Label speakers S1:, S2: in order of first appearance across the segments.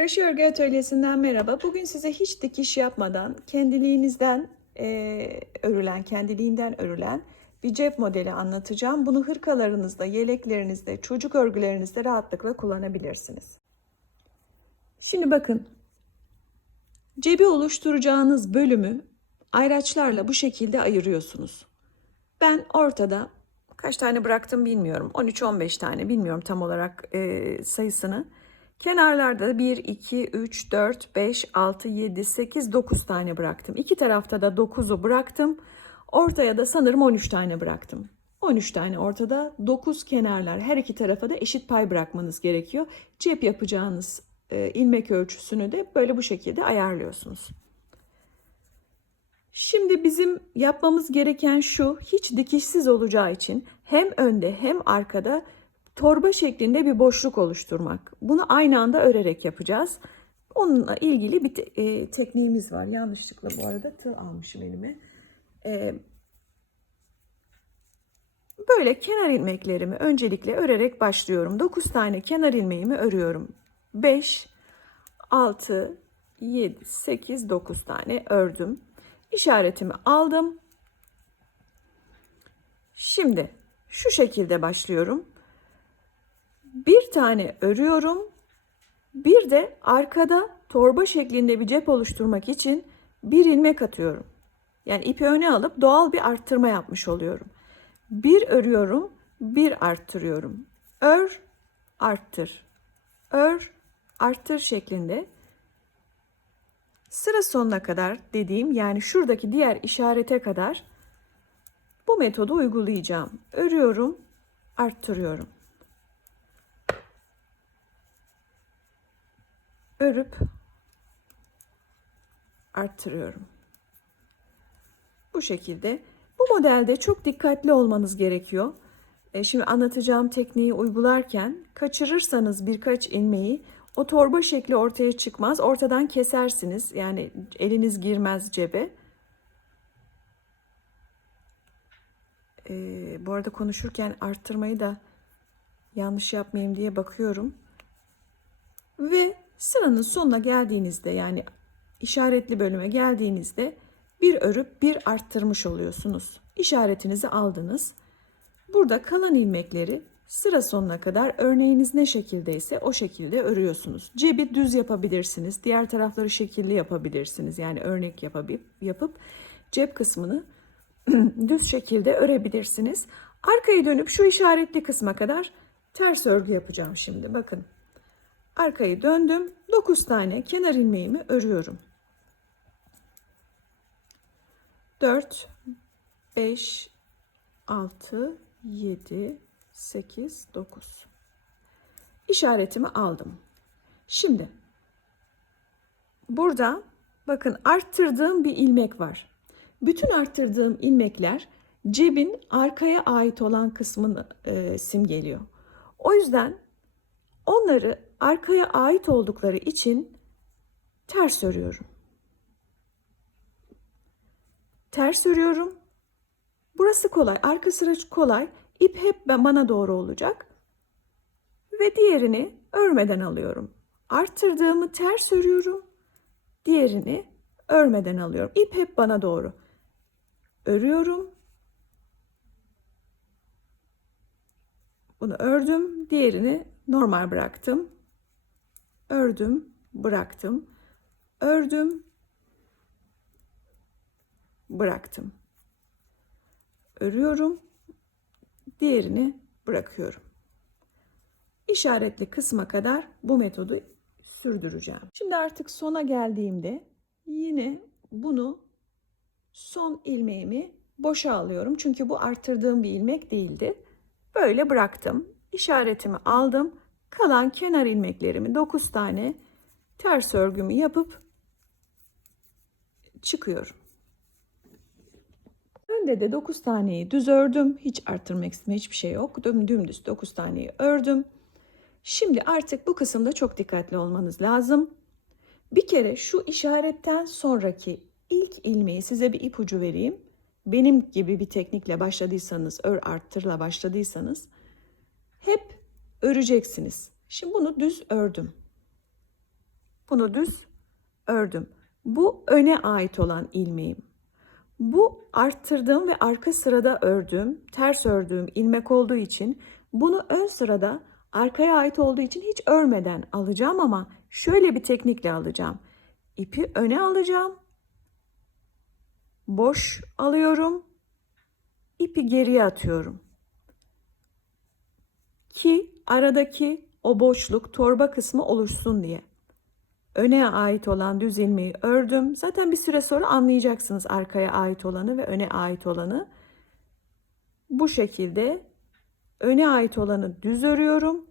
S1: Kroşe Örgü Atölyesi'nden merhaba. Bugün size hiç dikiş yapmadan kendiliğinizden e, örülen, kendiliğinden örülen bir cep modeli anlatacağım. Bunu hırkalarınızda, yeleklerinizde, çocuk örgülerinizde rahatlıkla kullanabilirsiniz. Şimdi bakın. Cebi oluşturacağınız bölümü ayraçlarla bu şekilde ayırıyorsunuz. Ben ortada kaç tane bıraktım bilmiyorum. 13-15 tane bilmiyorum tam olarak e, sayısını. Kenarlarda 1, 2, 3, 4, 5, 6, 7, 8, 9 tane bıraktım. İki tarafta da 9'u bıraktım. Ortaya da sanırım 13 tane bıraktım. 13 tane ortada, 9 kenarlar. Her iki tarafa da eşit pay bırakmanız gerekiyor. Cep yapacağınız e, ilmek ölçüsünü de böyle bu şekilde ayarlıyorsunuz. Şimdi bizim yapmamız gereken şu, hiç dikişsiz olacağı için hem önde hem arkada torba şeklinde bir boşluk oluşturmak. Bunu aynı anda örerek yapacağız. Onunla ilgili bir te- e, tekniğimiz var. Yanlışlıkla bu arada tığ almışım elime. E, böyle kenar ilmeklerimi öncelikle örerek başlıyorum. 9 tane kenar ilmeğimi örüyorum. 5, 6, 7, 8, 9 tane ördüm. İşaretimi aldım. Şimdi şu şekilde başlıyorum. Bir tane örüyorum. Bir de arkada torba şeklinde bir cep oluşturmak için bir ilmek atıyorum. Yani ipi öne alıp doğal bir arttırma yapmış oluyorum. Bir örüyorum, bir arttırıyorum. Ör, arttır. Ör, arttır şeklinde sıra sonuna kadar dediğim yani şuradaki diğer işarete kadar bu metodu uygulayacağım. Örüyorum, arttırıyorum. Örüp arttırıyorum. Bu şekilde bu modelde çok dikkatli olmanız gerekiyor. E, şimdi anlatacağım tekniği uygularken kaçırırsanız birkaç ilmeği o torba şekli ortaya çıkmaz. Ortadan kesersiniz. Yani eliniz girmez cebe. Ee, bu arada konuşurken arttırmayı da yanlış yapmayayım diye bakıyorum. Ve sıranın sonuna geldiğinizde yani işaretli bölüme geldiğinizde bir örüp bir arttırmış oluyorsunuz. İşaretinizi aldınız. Burada kalan ilmekleri sıra sonuna kadar örneğiniz ne şekildeyse o şekilde örüyorsunuz. Cebi düz yapabilirsiniz. Diğer tarafları şekilli yapabilirsiniz. Yani örnek yapıp, yapıp cep kısmını düz şekilde örebilirsiniz. Arkaya dönüp şu işaretli kısma kadar ters örgü yapacağım şimdi. Bakın. Arkayı döndüm. 9 tane kenar ilmeğimi örüyorum. 4 5 6 7 8 9 İşaretimi aldım. Şimdi burada bakın arttırdığım bir ilmek var. Bütün arttırdığım ilmekler cebin arkaya ait olan kısmını e, simgeliyor. O yüzden onları arkaya ait oldukları için ters örüyorum. Ters örüyorum. Burası kolay, arka sıra kolay. İp hep bana doğru olacak. Ve diğerini örmeden alıyorum. Arttırdığımı ters örüyorum. Diğerini örmeden alıyorum. İp hep bana doğru. Örüyorum. Bunu ördüm. Diğerini normal bıraktım. Ördüm, bıraktım. Ördüm, bıraktım. Örüyorum. Diğerini bırakıyorum. İşaretli kısma kadar bu metodu sürdüreceğim. Şimdi artık sona geldiğimde yine bunu son ilmeğimi boşa alıyorum. Çünkü bu arttırdığım bir ilmek değildi. Böyle bıraktım. İşaretimi aldım. Kalan kenar ilmeklerimi 9 tane ters örgümü yapıp çıkıyorum. Önde de 9 taneyi düz ördüm. Hiç arttırmak isteme hiçbir şey yok. Düm, dümdüz 9 taneyi ördüm. Şimdi artık bu kısımda çok dikkatli olmanız lazım. Bir kere şu işaretten sonraki ilk ilmeği size bir ipucu vereyim. Benim gibi bir teknikle başladıysanız, ör arttırla başladıysanız hep öreceksiniz. Şimdi bunu düz ördüm. Bunu düz ördüm. Bu öne ait olan ilmeğim. Bu arttırdığım ve arka sırada ördüğüm, ters ördüğüm ilmek olduğu için bunu ön sırada arkaya ait olduğu için hiç örmeden alacağım ama şöyle bir teknikle alacağım. İpi öne alacağım. Boş alıyorum. İpi geriye atıyorum. Ki aradaki o boşluk torba kısmı oluşsun diye. Öne ait olan düz ilmeği ördüm. Zaten bir süre sonra anlayacaksınız arkaya ait olanı ve öne ait olanı. Bu şekilde öne ait olanı düz örüyorum.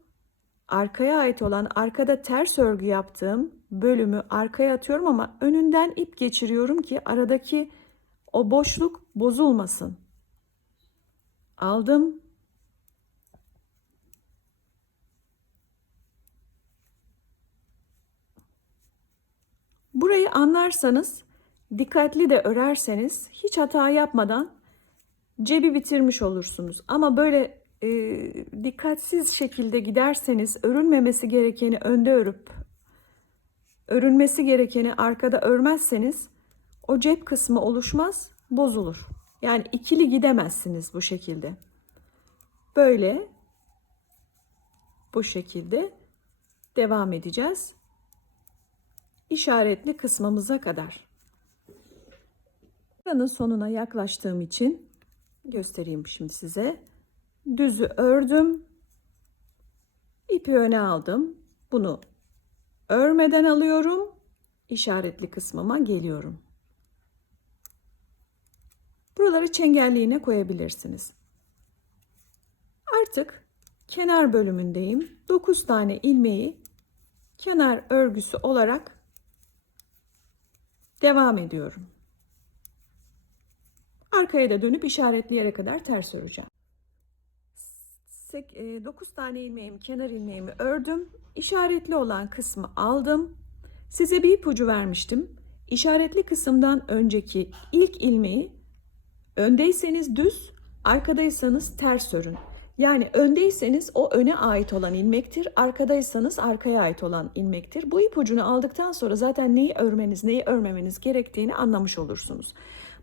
S1: Arkaya ait olan arkada ters örgü yaptığım bölümü arkaya atıyorum ama önünden ip geçiriyorum ki aradaki o boşluk bozulmasın. Aldım. Burayı anlarsanız, dikkatli de örerseniz hiç hata yapmadan cebi bitirmiş olursunuz. Ama böyle e, dikkatsiz şekilde giderseniz örülmemesi gerekeni önde örüp örülmesi gerekeni arkada örmezseniz o cep kısmı oluşmaz, bozulur. Yani ikili gidemezsiniz bu şekilde. Böyle bu şekilde devam edeceğiz. İşaretli kısmımıza kadar. Buranın sonuna yaklaştığım için göstereyim şimdi size. Düzü ördüm. İpi öne aldım. Bunu örmeden alıyorum. İşaretli kısmıma geliyorum. Buraları çengelliğine koyabilirsiniz. Artık kenar bölümündeyim. 9 tane ilmeği kenar örgüsü olarak devam ediyorum. Arkaya da dönüp işaretleyerek kadar ters öreceğim. 9 tane ilmeğimi, kenar ilmeğimi ördüm. İşaretli olan kısmı aldım. Size bir ipucu vermiştim. İşaretli kısımdan önceki ilk ilmeği öndeyseniz düz, arkadaysanız ters örün. Yani öndeyseniz o öne ait olan ilmektir, arkadaysanız arkaya ait olan ilmektir. Bu ipucunu aldıktan sonra zaten neyi örmeniz, neyi örmemeniz gerektiğini anlamış olursunuz.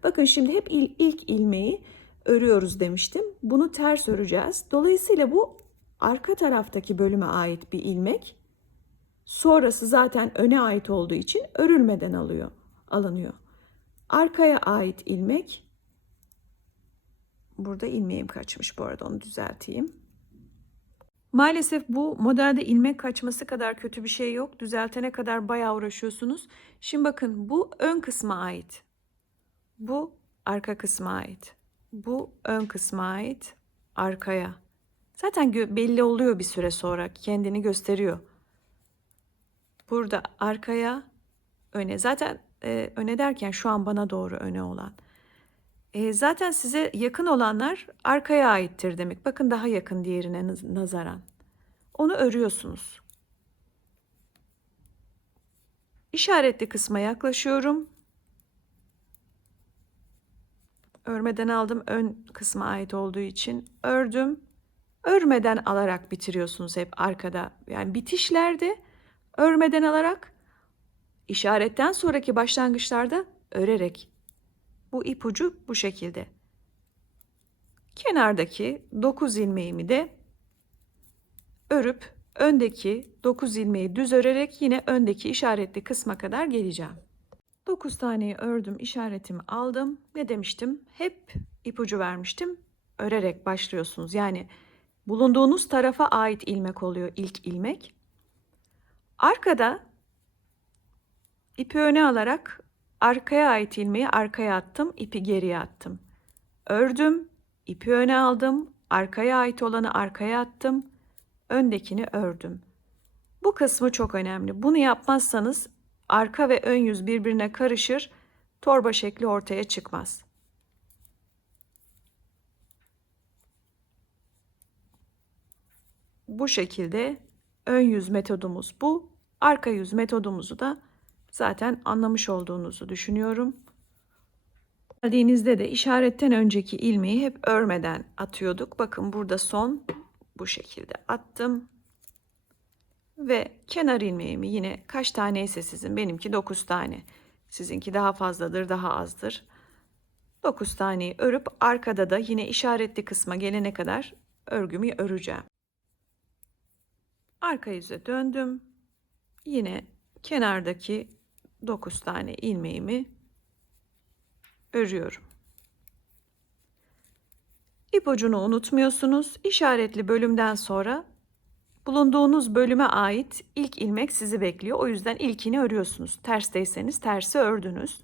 S1: Bakın şimdi hep il, ilk ilmeği örüyoruz demiştim. Bunu ters öreceğiz. Dolayısıyla bu arka taraftaki bölüme ait bir ilmek. Sonrası zaten öne ait olduğu için örülmeden alıyor, alınıyor. Arkaya ait ilmek Burada ilmeğim kaçmış bu arada onu düzelteyim. Maalesef bu modelde ilmek kaçması kadar kötü bir şey yok. Düzeltene kadar bayağı uğraşıyorsunuz. Şimdi bakın bu ön kısma ait. Bu arka kısma ait. Bu ön kısma ait. Arkaya. Zaten belli oluyor bir süre sonra. Kendini gösteriyor. Burada arkaya, öne. Zaten e, öne derken şu an bana doğru öne olan. E, zaten size yakın olanlar arkaya aittir demek. Bakın daha yakın diğerine nazaran. Onu örüyorsunuz. İşaretli kısma yaklaşıyorum. Örmeden aldım ön kısma ait olduğu için ördüm. Örmeden alarak bitiriyorsunuz hep arkada. Yani bitişlerde örmeden alarak işaretten sonraki başlangıçlarda örerek bu ipucu bu şekilde. Kenardaki 9 ilmeğimi de örüp öndeki 9 ilmeği düz örerek yine öndeki işaretli kısma kadar geleceğim. 9 taneyi ördüm, işaretimi aldım. Ne demiştim? Hep ipucu vermiştim. Örerek başlıyorsunuz. Yani bulunduğunuz tarafa ait ilmek oluyor ilk ilmek. Arkada ipi öne alarak Arkaya ait ilmeği arkaya attım, ipi geriye attım. Ördüm, ipi öne aldım, arkaya ait olanı arkaya attım, öndekini ördüm. Bu kısmı çok önemli. Bunu yapmazsanız arka ve ön yüz birbirine karışır, torba şekli ortaya çıkmaz. Bu şekilde ön yüz metodumuz bu. Arka yüz metodumuzu da zaten anlamış olduğunuzu düşünüyorum. Geldiğinizde de işaretten önceki ilmeği hep örmeden atıyorduk. Bakın burada son bu şekilde attım. ve kenar ilmeğimi yine kaç taneyse sizin benimki 9 tane. Sizinki daha fazladır, daha azdır. 9 taneyi örüp arkada da yine işaretli kısma gelene kadar örgümü öreceğim. Arka yüze döndüm. Yine kenardaki 9 tane ilmeğimi örüyorum. İpucunu unutmuyorsunuz. İşaretli bölümden sonra bulunduğunuz bölüme ait ilk ilmek sizi bekliyor. O yüzden ilkini örüyorsunuz. Tersteyseniz tersi ördünüz.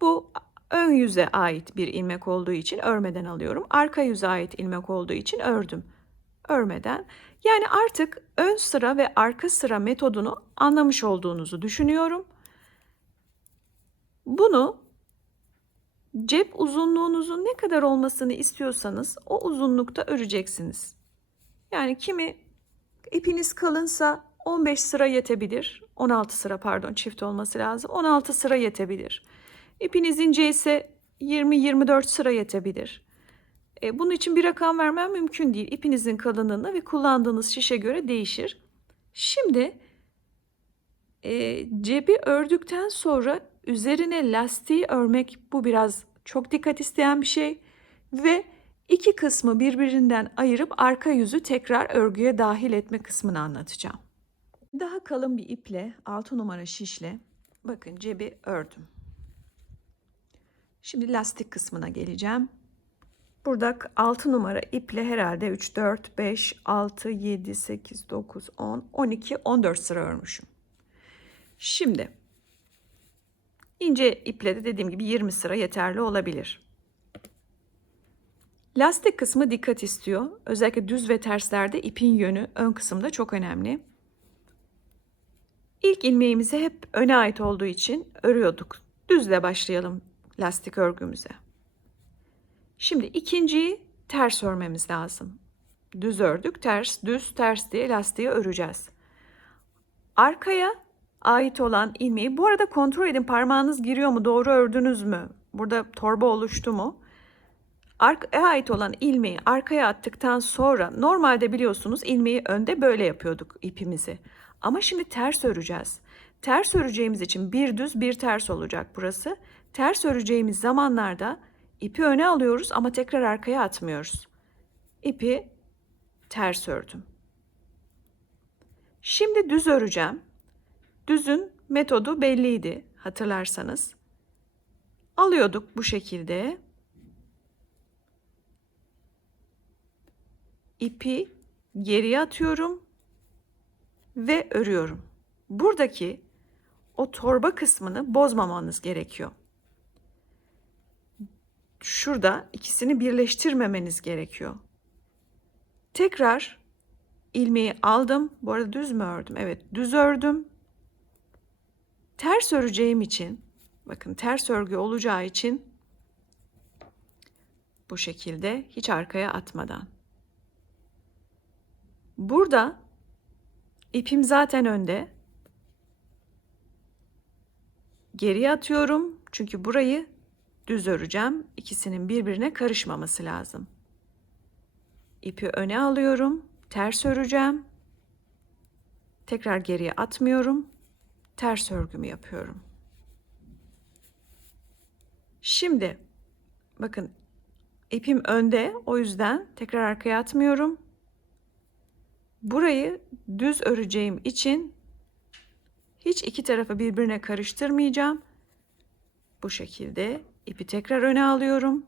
S1: Bu ön yüze ait bir ilmek olduğu için örmeden alıyorum. Arka yüze ait ilmek olduğu için ördüm. Örmeden. Yani artık ön sıra ve arka sıra metodunu anlamış olduğunuzu düşünüyorum. Bunu cep uzunluğunuzun ne kadar olmasını istiyorsanız o uzunlukta öreceksiniz. Yani kimi ipiniz kalınsa 15 sıra yetebilir. 16 sıra pardon çift olması lazım. 16 sıra yetebilir. İpiniz ince ise 20-24 sıra yetebilir. E, bunun için bir rakam vermem mümkün değil. İpinizin kalınlığına ve kullandığınız şişe göre değişir. Şimdi e, cebi ördükten sonra üzerine lastiği örmek bu biraz çok dikkat isteyen bir şey ve iki kısmı birbirinden ayırıp arka yüzü tekrar örgüye dahil etme kısmını anlatacağım. Daha kalın bir iple 6 numara şişle bakın cebi ördüm. Şimdi lastik kısmına geleceğim. Burada 6 numara iple herhalde 3, 4, 5, 6, 7, 8, 9, 10, 12, 14 sıra örmüşüm. Şimdi ince iple de dediğim gibi 20 sıra yeterli olabilir. Lastik kısmı dikkat istiyor. Özellikle düz ve terslerde ipin yönü ön kısımda çok önemli. İlk ilmeğimizi hep öne ait olduğu için örüyorduk. Düzle başlayalım lastik örgümüze. Şimdi ikinciyi ters örmemiz lazım. Düz ördük, ters, düz, ters diye lastiği öreceğiz. Arkaya ait olan ilmeği bu arada kontrol edin parmağınız giriyor mu, doğru ördünüz mü? Burada torba oluştu mu? Arkaya ait olan ilmeği arkaya attıktan sonra normalde biliyorsunuz ilmeği önde böyle yapıyorduk ipimizi. Ama şimdi ters öreceğiz. Ters öreceğimiz için bir düz bir ters olacak burası. Ters öreceğimiz zamanlarda ipi öne alıyoruz ama tekrar arkaya atmıyoruz. İpi ters ördüm. Şimdi düz öreceğim. Düzün metodu belliydi hatırlarsanız. Alıyorduk bu şekilde. İpi geriye atıyorum ve örüyorum. Buradaki o torba kısmını bozmamanız gerekiyor. Şurada ikisini birleştirmemeniz gerekiyor. Tekrar ilmeği aldım. Bu arada düz mü ördüm? Evet, düz ördüm. Ters öreceğim için, bakın ters örgü olacağı için bu şekilde hiç arkaya atmadan. Burada ipim zaten önde. Geriye atıyorum çünkü burayı düz öreceğim. İkisinin birbirine karışmaması lazım. İpi öne alıyorum, ters öreceğim. Tekrar geriye atmıyorum. Ters örgümü yapıyorum. Şimdi bakın ipim önde o yüzden tekrar arkaya atmıyorum. Burayı düz öreceğim için hiç iki tarafı birbirine karıştırmayacağım. Bu şekilde ipi tekrar öne alıyorum.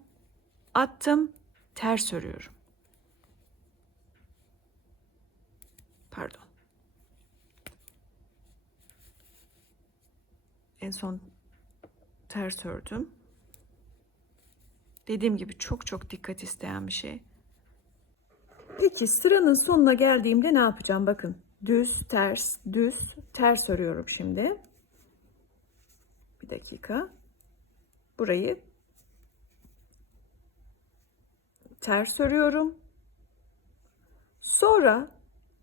S1: Attım, ters örüyorum. Pardon. En son ters ördüm. Dediğim gibi çok çok dikkat isteyen bir şey. Peki sıranın sonuna geldiğimde ne yapacağım? Bakın düz, ters, düz, ters örüyorum şimdi. Bir dakika. Burayı ters örüyorum. Sonra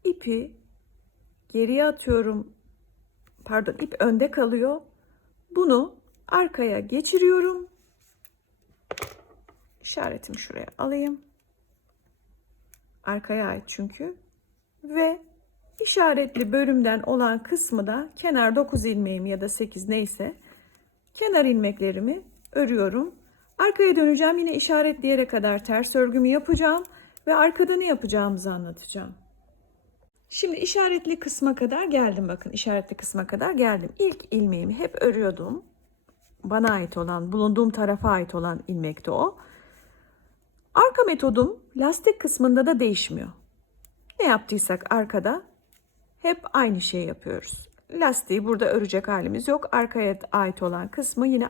S1: ipi geriye atıyorum. Pardon, ip önde kalıyor. Bunu arkaya geçiriyorum. İşaretimi şuraya alayım. Arkaya ait çünkü. Ve işaretli bölümden olan kısmı da kenar 9 ilmeğim ya da 8 neyse kenar ilmeklerimi örüyorum. Arkaya döneceğim yine işaretli yere kadar ters örgümü yapacağım ve arkada ne yapacağımızı anlatacağım. Şimdi işaretli kısma kadar geldim bakın işaretli kısma kadar geldim. İlk ilmeğimi hep örüyordum. Bana ait olan, bulunduğum tarafa ait olan ilmekti o. Arka metodum lastik kısmında da değişmiyor. Ne yaptıysak arkada hep aynı şeyi yapıyoruz. Lastiği burada örecek halimiz yok. Arkaya ait olan kısmı yine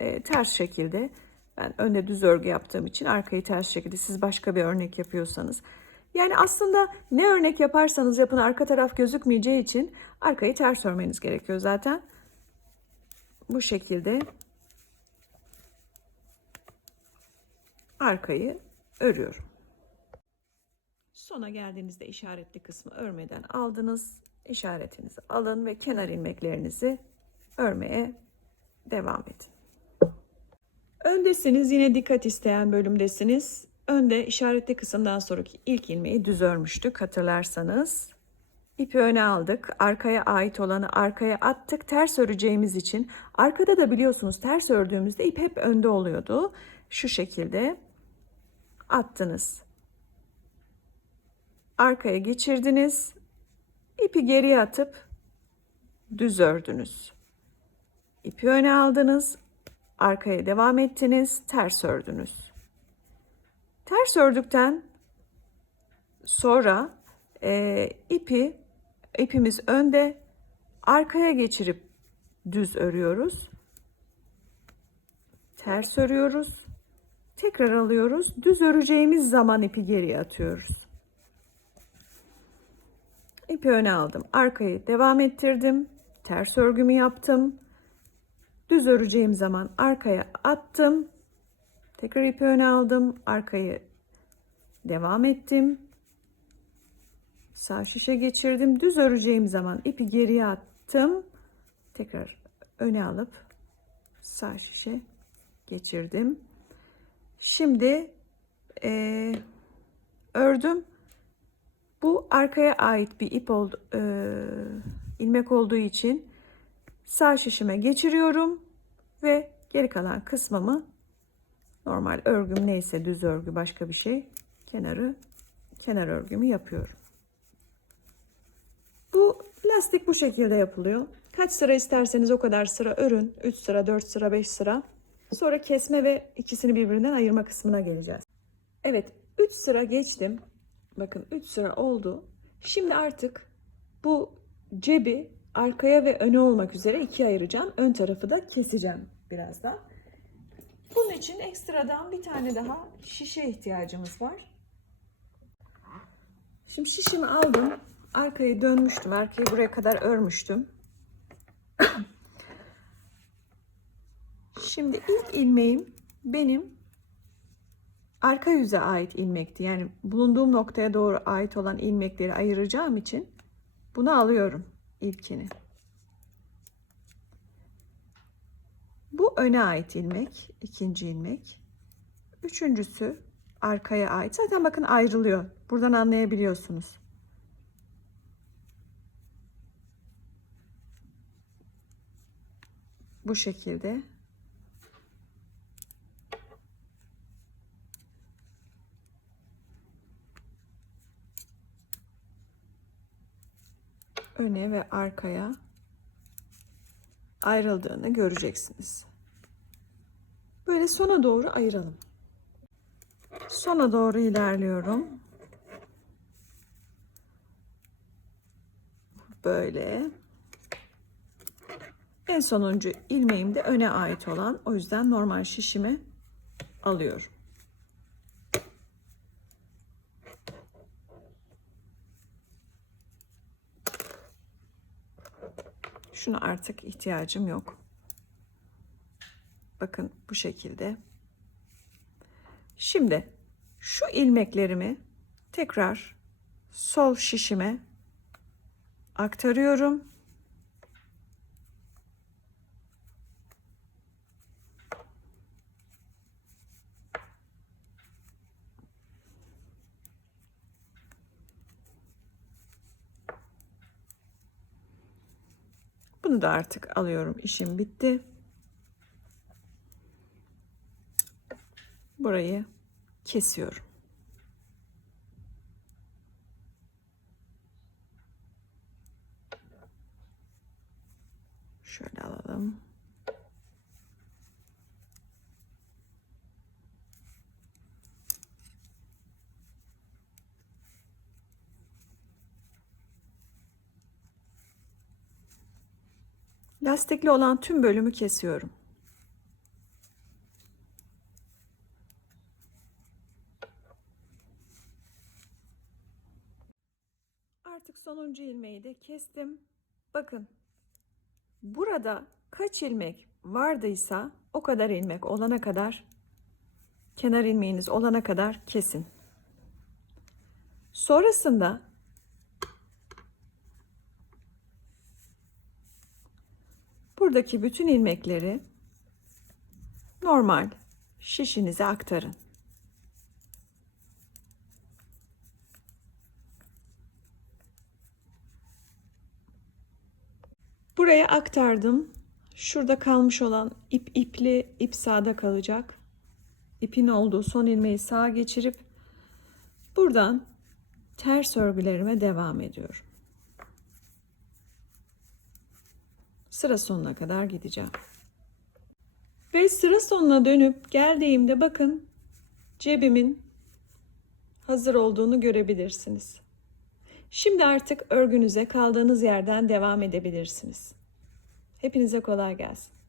S1: e, ters şekilde ben önde düz örgü yaptığım için arkayı ters şekilde siz başka bir örnek yapıyorsanız. Yani aslında ne örnek yaparsanız yapın arka taraf gözükmeyeceği için arkayı ters örmeniz gerekiyor zaten. Bu şekilde arkayı örüyorum. Sona geldiğinizde işaretli kısmı örmeden aldınız. İşaretinizi alın ve kenar ilmeklerinizi örmeye devam edin. Öndesiniz yine dikkat isteyen bölümdesiniz. Önde işaretli kısımdan sonraki ilk ilmeği düz örmüştük hatırlarsanız. İpi öne aldık. Arkaya ait olanı arkaya attık. Ters öreceğimiz için. Arkada da biliyorsunuz ters ördüğümüzde ip hep önde oluyordu. Şu şekilde attınız. Arkaya geçirdiniz. İpi geriye atıp düz ördünüz. İpi öne aldınız. Arkaya devam ettiniz. Ters ördünüz. Ters ördükten sonra e, ipi ipimiz önde arkaya geçirip düz örüyoruz. Ters örüyoruz. Tekrar alıyoruz. Düz öreceğimiz zaman ipi geriye atıyoruz. İpi öne aldım. Arkayı devam ettirdim. Ters örgümü yaptım. Düz öreceğim zaman arkaya attım. Tekrar ipi öne aldım. Arkayı devam ettim. Sağ şişe geçirdim. Düz öreceğim zaman ipi geriye attım. Tekrar öne alıp sağ şişe geçirdim. Şimdi e, ördüm. Bu arkaya ait bir ip oldu, e, ilmek olduğu için sağ şişime geçiriyorum ve geri kalan kısmımı normal örgüm neyse düz örgü başka bir şey kenarı kenar örgümü yapıyorum. Bu lastik bu şekilde yapılıyor. Kaç sıra isterseniz o kadar sıra örün. 3 sıra, 4 sıra, 5 sıra. Sonra kesme ve ikisini birbirinden ayırma kısmına geleceğiz. Evet 3 sıra geçtim. Bakın 3 sıra oldu. Şimdi artık bu cebi arkaya ve öne olmak üzere ikiye ayıracağım. Ön tarafı da keseceğim birazdan. Bunun için ekstradan bir tane daha şişe ihtiyacımız var. Şimdi şişimi aldım. Arkayı dönmüştüm. Arkayı buraya kadar örmüştüm. Şimdi ilk ilmeğim benim arka yüze ait ilmekti. Yani bulunduğum noktaya doğru ait olan ilmekleri ayıracağım için bunu alıyorum ilkini. Bu öne ait ilmek, ikinci ilmek. Üçüncüsü arkaya ait. Zaten bakın ayrılıyor. Buradan anlayabiliyorsunuz. Bu şekilde. öne ve arkaya ayrıldığını göreceksiniz. Böyle sona doğru ayıralım. Sona doğru ilerliyorum. Böyle. En sonuncu ilmeğim de öne ait olan o yüzden normal şişimi alıyorum. Şuna artık ihtiyacım yok. Bakın bu şekilde. Şimdi şu ilmeklerimi tekrar sol şişime aktarıyorum. Bunu da artık alıyorum. İşim bitti. Burayı kesiyorum. Şöyle alalım. Lastikli olan tüm bölümü kesiyorum. Sonuncu ilmeği de kestim. Bakın. Burada kaç ilmek vardıysa o kadar ilmek olana kadar kenar ilmeğiniz olana kadar kesin. Sonrasında buradaki bütün ilmekleri normal şişinize aktarın. Buraya aktardım. Şurada kalmış olan ip ipli ip sağda kalacak. İpin olduğu son ilmeği sağa geçirip buradan ters örgülerime devam ediyorum. Sıra sonuna kadar gideceğim. Ve sıra sonuna dönüp geldiğimde bakın cebimin hazır olduğunu görebilirsiniz. Şimdi artık örgünüze kaldığınız yerden devam edebilirsiniz. Hepinize kolay gelsin.